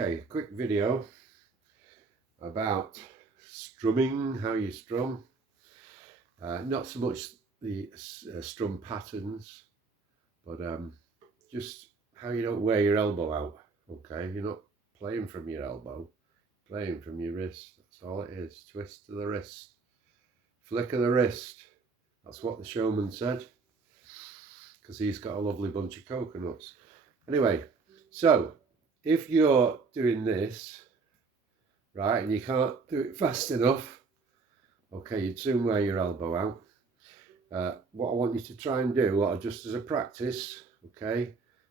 Okay, quick video about strumming, how you strum. Not so much the strum patterns, but just how you don't wear your elbow out. Okay, you're not playing from your elbow, playing from your wrist. That's all it is. Twist of the wrist, flick of the wrist. That's what the showman said, because he's got a lovely bunch of coconuts. Anyway, so if you're doing this, right, and you can't do it fast enough, okay, you'd soon wear your elbow out. What I want you to try and do, just as a practice, okay,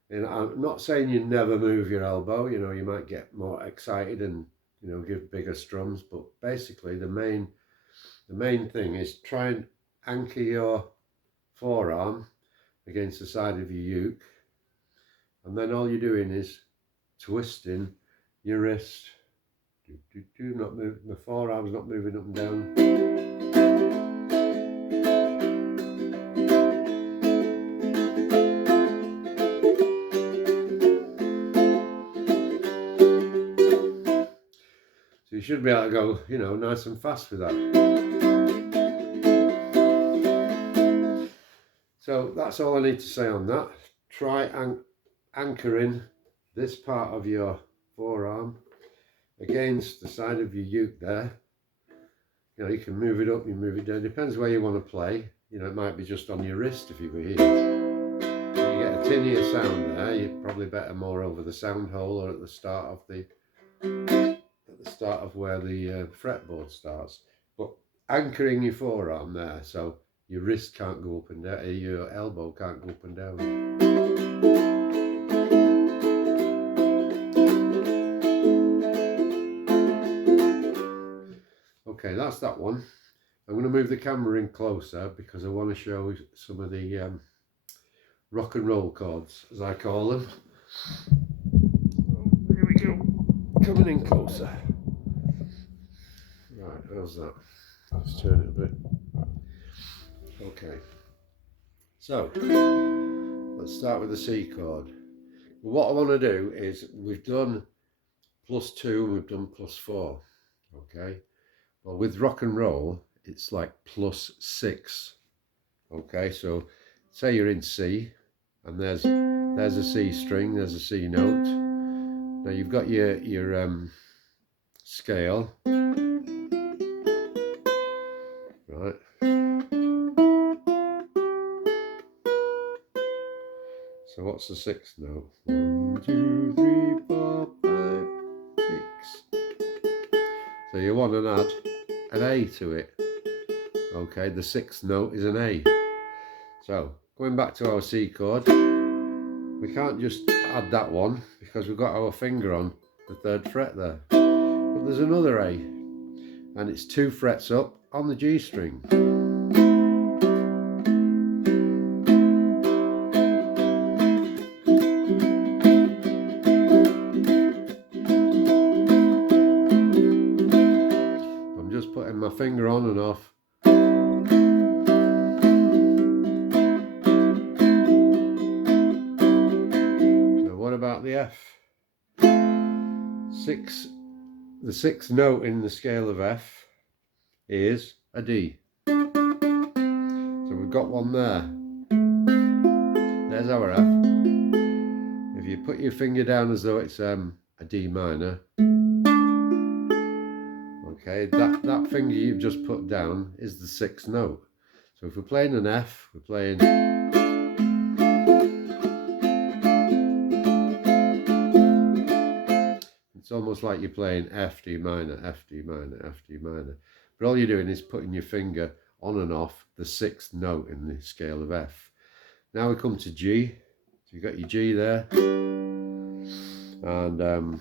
and I'm not saying you never move your elbow, you know, you might get more excited and, you know, give bigger strums, but basically the main thing is try and anchor your forearm against the side of your uke, and then all you're doing is twisting your wrist. Not moving, my forearm's not moving up and down. So you should be able to go, you know, nice and fast with that. So that's all I need to say on that. Try anchoring this part of your forearm against the side of your uke there. You know, you can move it up, you move it down, depends where you want to play. You know, it might be just on your wrist if you go here. If you get a tinnier sound there, you're probably better more over the sound hole or at the start of where the fretboard starts. But anchoring your forearm there, so your wrist can't go up and down, your elbow can't go up and down. Okay, that's that one. I'm going to move the camera in closer because I want to show some of the rock and roll chords, as I call them. Here we go. Coming in closer. Right, how's that? Let's turn it a bit. Okay. So, let's start with the C chord. What I want to do is, we've done +2 and we've done +4. Okay. Well, with rock and roll, it's like +6. Okay, so say you're in C, and there's a C string, there's a C note. Now you've got your scale, right? So what's the 6th note? 1, 2, 3, 4, 5, 6. So you want to add an A to it. Okay, the 6th note is an A. So going back to our C chord, we can't just add that one because we've got our finger on the 3rd fret there. But there's another A, and it's 2 frets up on the G string. I'm just putting my finger on and off. What about the F? The 6th note in the scale of F is a D. So we've got one there. There's our F. If you put your finger down as though it's a D minor, okay, that finger you've just put down is the 6th note. So if we're playing an F, we're playing. It's almost like you're playing F, D minor, F, D minor, F, D minor. But all you're doing is putting your finger on and off the 6th note in the scale of F. Now we come to G. So you've got your G there. And the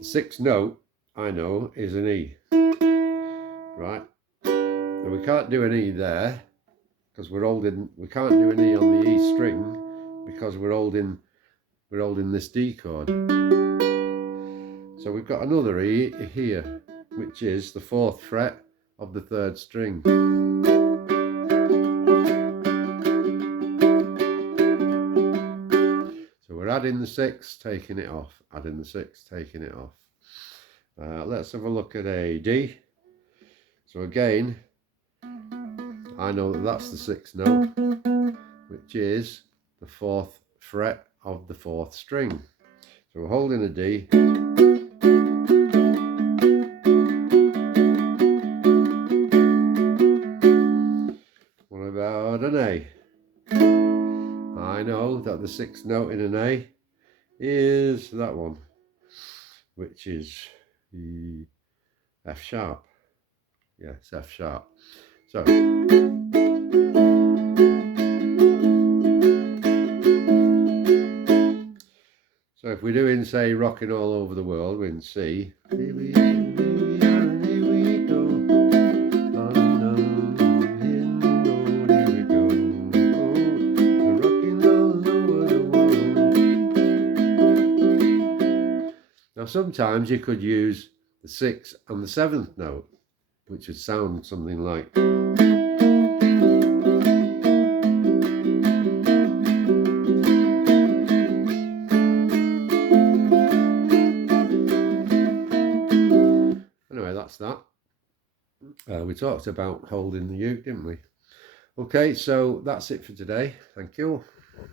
6th note, I know, is an E. Right? Now we can't do an E there because we can't do an E on the E string because we're holding this D chord. So we've got another E here, which is the 4th fret of the 3rd string. So we're adding the 6, taking it off, adding the 6, taking it off. Let's have a look at a D. So again, I know that that's the 6th note, which is the 4th fret of the 4th string. So we're holding a D. What about an A? I know that the 6th note in an A is that one, which is the F sharp. Yeah, it's F sharp. So if we're doing, say, Rocking All Over the World, we're in C. Here we go. Now sometimes you could use the 6th and the 7th note, which would sound something like. Anyway, that's that. We talked about holding the uke, didn't we? Okay, so that's it for today. Thank you.